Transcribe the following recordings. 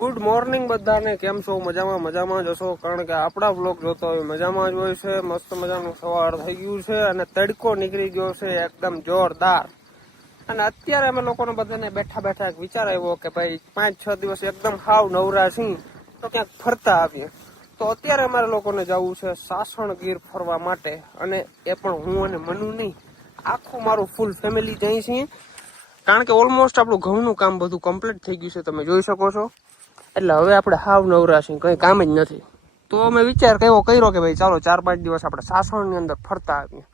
Good morning બધાને, કેમ છો? મજામાં જ હશો, કારણ કે આપણા બ્લોગ જોતો હોય મજામાં જ હોય છે. મસ્ત મજાનું સવાર થઈ ગયું છે અને તડકો નીકળી ગયો છે એકદમ જોરદાર. અને અત્યારે અમે લોકોને બધાને બેઠા બેઠા એક વિચાર આવ્યો કે ભાઈ 5-6 દિવસ એકદમ હાવ નવરા છીએ તો ક્યાંક ફરતા આવીએ. તો અત્યારે અમારે લોકોને જવું છે સાસણ ગીર ફરવા માટે, અને એ પણ હું અને મનુ નહીં, આખું મારું ફૂલ ફેમિલી જઈ છીએ. કારણ કે ઓલમોસ્ટ આપણું ઘઉંનું કામ બધું કમ્પ્લીટ થઈ ગયું છે, તમે જોઈ શકો છો. એટલે હવે આપણે હાવ નવરા છીએ, કંઈ કામ જ નથી. તો અમે વિચાર એવો કર્યો કે ભાઈ ચાલો 4-5 દિવસ આપણે સાસણની અંદર ફરતા આવીએ.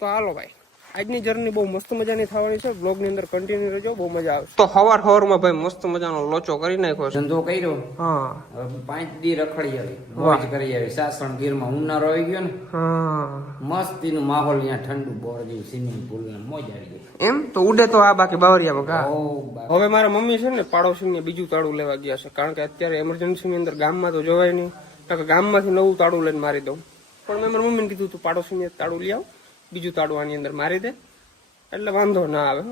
તો હાલો ભાઈ, આજની જર્ની બહુ મસ્ત મજાની થવાની છે. બ્લોગની અંદર કન્ટિન્યુ રહેજો, બહુ મજા આવશે. તો સવારમાં ભાઈ મસ્ત મજાનો લોચો કરી નાખ્યો છે, ધંધો કર્યો. હા, 5 દી રખડી આવી, મોજ કરી આવી. સાસણ ગીરમાં ઉનાળો આવી ગયો ને, મસ્તીનું માહોલ, અહીંયા ઠંડુ બોરજી સ્વિમિંગ પુલ ને મોજ આવી ગઈ. એમ તો ઉડે તો આ બાકી બાવરિયામાં ઘા. હવે મારા મમ્મી છે ને પાડોશીને બીજું તાળું લેવા ગયા છે, કારણ કે અત્યારે એમરજન્સી ની અંદર ગામમાં તો જવાય નહીં. કારણ કે ગામમાંથી નવું તાળું લઈને મારી દઉં, પણ મેં મારા મમ્મીને કીધું તું પાડોશીને તાળું લઈ આવ, બીજું તાળું આની અંદર મારી દે એટલે વાંધો ના આવે.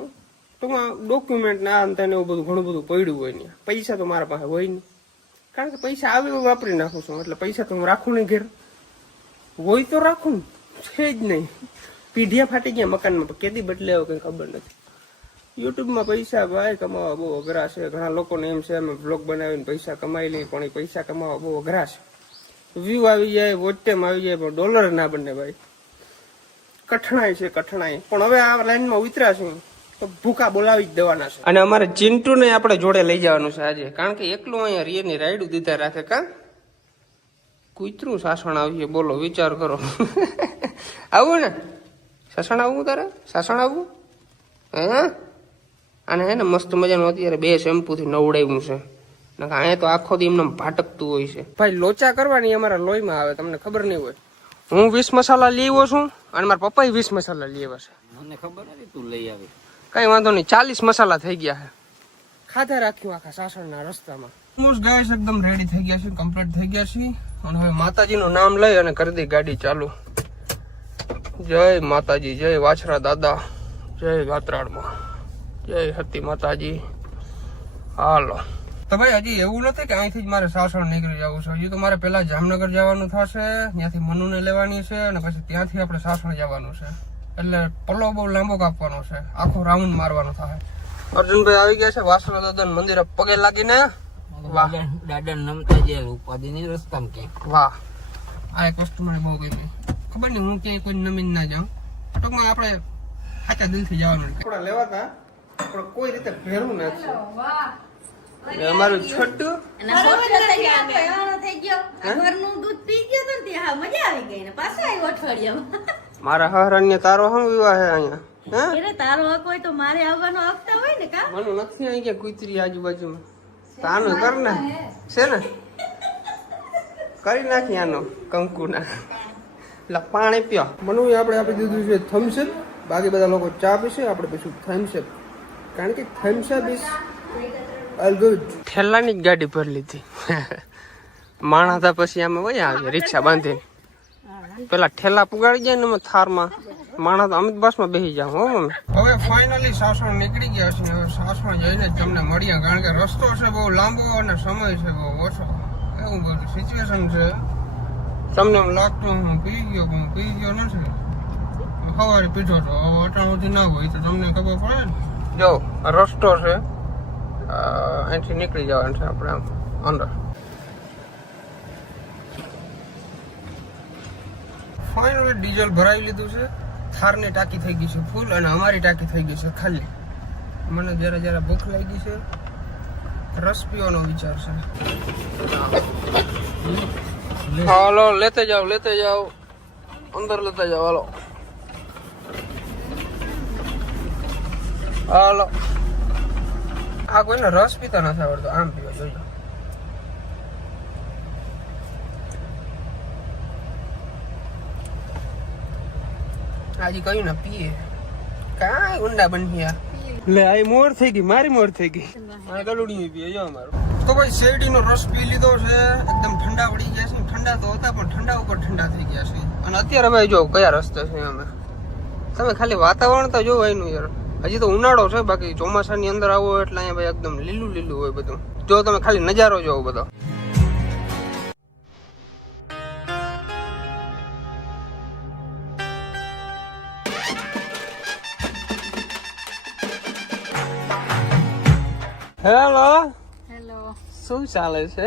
ટૂંકમાં ડોક્યુમેન્ટ ના અંતે એવું બધું ઘણું બધું પડ્યું હોય ને, પૈસા તો મારા પાસે હોય નહીં, કારણ કે પૈસા આવે એવું વાપરી નાખું છું. એટલે પૈસા તો હું રાખું નહીં, ઘેર હોય તો રાખું, છે જ નહીં. પીઢિયા ફાટી ગયા મકાનમાં, કેદી બદલે એવું કંઈ ખબર નથી. યુટ્યુબમાં પૈસા ભાઈ કમાવા બહુ અઘરા છે. ઘણા લોકોને એમ છે અમે બ્લોગ બનાવીને પૈસા કમાઈ લઈએ, પણ એ પૈસા કમાવા બહુ અઘરા છે. વ્યૂ આવી જાય, વોચ ટાઈમ આવી જાય, પણ ડોલર ના બને ભાઈ. કઠણાઈ છે, કઠણાઈ. પણ હવે આ લાઈનમાં ઉતર્યા છે તો ભૂકા બોલાવી જ દેવાના છે. અને અમારે ચિંટુને આપણે જોડે લઈ જવાનું છે આજે, કારણ કે એકલું અહીંયા રિયરની રાયડું દીધા રાખે. કા કૂતરું સાસણ આવીએ, બોલો વિચાર કરો. આવું ને સાસણ આવવું, તારે સાસણ આવવું? હે, અને હે ને મસ્ત મજાનું અત્યારે 2 શેમ્પૂથી નવડાવ્યું છે. અહીંયા તો આખો દી એમને ભાટકતું હોય છે. ભાઈ લોચા કરવાની અમારા લોહીમાં આવે, તમને ખબર નહીં હોય. હું 20 મસાલા લઈ આવ્યો છું અને મારા પપ્પાએ 20 મસાલા લઈ આવ્યા છે. મને ખબર નથી તું લઈ આવી. કઈ વાંધો નહીં, 40 મસાલા થઈ ગયા છે. ખાધા રાખ્યું આખા સાસણના રસ્તામાં. ઓલમોસ્ટ ગાઈસ એકદમ રેડી થઈ ગયા છે, કમ્પ્લીટ થઈ ગયા છે. અને હવે માતાજીનું નામ લઈ અને કરી દઈ ગાડી ચાલુ. જય માતાજી, જય વાછરા દાદા, જય ગાત્રાળમાં, જય હતી માતાજી. હાલો તો ભાઈ, હજી એવું નથી કે અહીંથી જ મારે સાસણ નીકળી જવું છે. હજી તો મારે પેલા જામનગર જવાનું થશે, ત્યાંથી મનુને લેવાની છે, અને પછી ત્યાંથી આપણે સાસણ જવાનું છે. એટલે પલ્લો બહુ લાંબો કાપવાનો છે, આખો રાઉન્ડ મારવાનો થાય. અર્જુનભાઈ આવી ગયા છે વાસણા દાદા મંદિરે પગે લાગીને. વાહ દાદા નમતા જે ઉપાધિની રસ્તામાં કે વાહ. આ એક વસ્તુ મને બહુ ગમી. ખબર નહીં હું ક્યાંય કોઈ નમીન ના જાઉં, ટૂંકમાં આપણે સાચા દિલથી જવાનું. થોડા લેવાતા પણ કોઈ રીતે ભેરું નથી. અમારું છોટું મારા હરણ્ય તારો હમ વિવાહ હે અહીંયા. તારો હક હોય તો મારે આવવાનો આપતા હોય ને. કા મને નથી અહીં ક્યાં કુતરી આજુબાજુમાં. આનું કર ને છે ને, કરી નાખી આનો કંકુ ના. એટલે પાણી પીઓ. મનુ આપણે આપી દીધું છે થમ્સઅપ, બાકી બધા લોકો ચા પીશે, આપણે પીશું થમ્સઅપ, કારણ કે થમ્સઅપ ઇઝ ઓલ ગુડ. ઠેલાની જ ગાડી ભરી લીધી. માણસ હતા પછી આમાં વયા આવે રિક્ષા બાંધીને. પેલા ઠેલા પુગાડી જાય ને થારમાં, માણસ અમિત બસમાં બેસી જાવ. હો મમ્મી, હવે ફાઇનલી સાસણ નીકળી ગયા છે. હવે સાસણ જઈને તમને મળીએ, કારણ કે રસ્તો છે બહુ લાંબો અને સમય છે બહુ ઓછો. એવું બધું સિચ્યુએશન છે. તમને એમ લાગતું હું પી ગયો, પણ પી ગયો નથી. સવારે પીધો તો હવે અટાણ સુધી ના હોય તો તમને ખબર પડે ને. જો રસ્તો છે, અહીંથી નીકળી જવાનું છે આપણે આમ અંદર. ફાઇનલી ડીઝલ ભરાવી લીધું છે. થારની ટાંકી થઈ ગઈ છે ફૂલ, અને અમારી ટાંકી થઈ ગઈ છે ખાલી. મને જરા ભૂખ લાગી છે, રસ પીવાનો વિચાર છે. હાલો લેતે જાઓ અંદર લેતા જાઓ. હાલો હાલો. આ કોઈને રસ પીતા નથી આવડતો, આમ પીવા જોઈજો. આજે કયું ને પીએ, કાંઈ ઊંડા બન્યા. લે આ મોર થઈ ગઈ, મારી મોર થઈ ગઈ. મારે ગલુડી પીએ જો અમારું. તો ભાઈ શેરડીનો રસ પી લીધો છે, એકદમ ઠંડા પડી ગયા છે. ઠંડા તો હતા પણ ઠંડા ઉપર ઠંડા થઈ ગયા છે. અને અત્યારે ભાઈ જો કયા રસ્તે છે અમે, તમે ખાલી વાતાવરણ તો જોવો એનું યાર. હજી તો ઉનાળો છે, બાકી ચોમાસાની અંદર આવો એટલે અહીંયા ભાઈ એકદમ લીલું લીલું હોય બધું. જો તમે ખાલી નજારો જોવો બધો. હેલો, હેલો, શું ચાલે છે?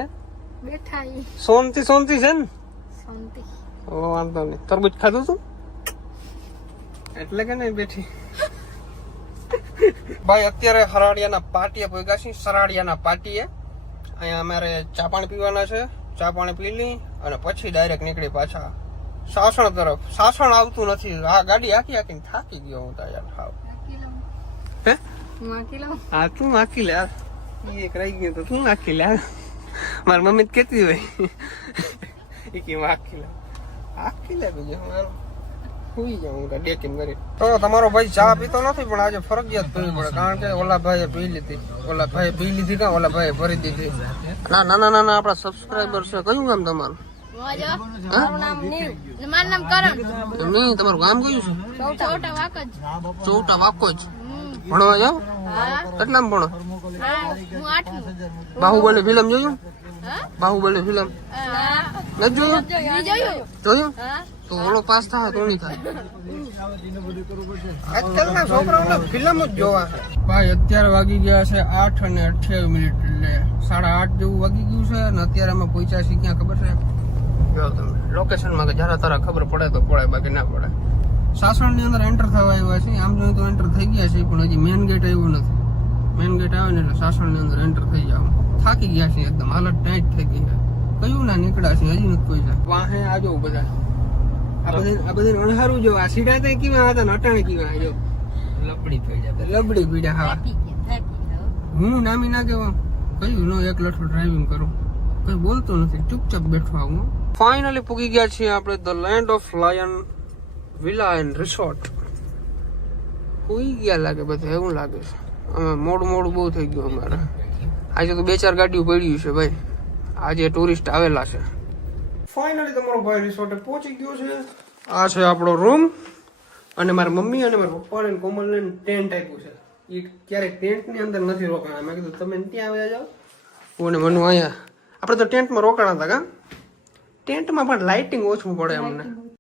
બેઠા ઈ સોનતી સોનતી છે ને? શાંતિ. ઓ વાંધો નહીં. તરબૂચ ખાધું તું એટલે કે નહીં બેઠી? ભાઈ અત્યારે હરાડિયાના પાટીએ પહોંચ્યા છીએ. સરાડિયાના પાટીએ અહીંયા અમારે ચા પાણી પીવાના છે. ચા પાણી પી લઈ અને પછી ડાયરેક્ટ નીકળી પાછા સાસણ તરફ. સાસણ આવતું નથી. આ ગાડી આખી આખીને થાકી ગયો હું તો યાર. હાવ હે હા તું આખી લે યાર. એક રહી ગયું તો તું આખી લે. મારી મમ્મી જ કહેતી હોય એ કે આખી લે આખી લે બીજું મારું સુઈ જાઉં ડેકિંગ કરી. તો તમારો ભાઈ ચા પીતો નથી પણ આજે ફરજિયાત પીવી પડે, કારણ કે ઓલા ભાઈએ પી લીધી. ઓલા ભાઈએ પી લીધી કાં ઓલા ભાઈએ ભરી દીધી. ના નાના નાના આપણા સબસ્ક્રાઈબર છે. કયું ગામ તમારું? મારું નામ નીવ ને મારું નામ કરણ. એમ નહીં, તમારું ગામ કયું છે? ચોટા વાક જ. ચોટા વાકો જ. ભણવા જાઓ? હા, કેટલામાં ભણો? હા, હું 8મું. બાહુબલી ફિલ્મ જોયું? હા, બાહુબલી ફિલ્મ હા, નથી જોયું? જોયું. જોયું? હા, તો ઓલો પાસ થાય તો નહીં થાય. આજકાલના છોકરાઓને ફિલ્મ જ જોવા છે. ભાઈ અત્યારે વાગી ગયા છે 8:28, એટલે 8:30 જેવું વાગી ગયું છે અને અત્યારે અમે પહોંચ્યા છીએ ક્યાં ખબર છે? જો તમે લોકેશનમાં કે જરા તારા ખબર પડે તો પડે, બાકી ના પડે. સાસણની અંદર એન્ટર થવા આવ્યા છે. આમ જોઈએ તો એન્ટર થઈ ગયા છે પણ હજી મેન ગેટ આવ્યું નથી. મેન ગેટ આવે ને એટલે સાસણની અંદર એન્ટર થઈ જાવ. થાકી ગયા છે એકદમ, હાલત ટાઈટ થઈ ગઈ છે. કયું ના નીકળ્યા છે હજી નથી કોઈ જાય. વાહે આજો બધા આ બધે અણહારું જો. આ સીડા તો કેવા હતા ને અટાણે કેવા જો લપડી થઈ જાય. લબડી પીડા. હા હું નામી ના કેવા કયું નો એક લઠું ડ્રાઇવિંગ કરું, કઈ બોલતો નથી, ચૂપચાપ બેઠો આવું. ફાઇનલી પૂગી ગયા છીએ આપણે the land of lion villa and resort. પૂગી ગયા લાગે બધા, એવું લાગે છે. અમે મોડું બહુ થઈ ગયું અમારે. આજે તો 2-4 ગાડીઓ પડ્યું છે ભાઈ. આજે ટુરિસ્ટ આવેલા છે. ફાઇનલી તમારો ભાઈ રિસોર્ટે પહોંચી ગયો છે. આ છે આપણો રૂમ અને મારા મમ્મી અને મારા પપ્પા ને કોમલને ટેન્ટ આપ્યું છે. એ ક્યારેય ટેન્ટની અંદર નથી રોકાણા. મેં કીધું તમે ત્યાં આવ્યા જાઓ. હું ને મનુ અહીંયા. આપણે તો ટેન્ટમાં રોકાણા હતા કા. ટેન્ટમાં પણ લાઇટિંગ ઓછું પડે અમને.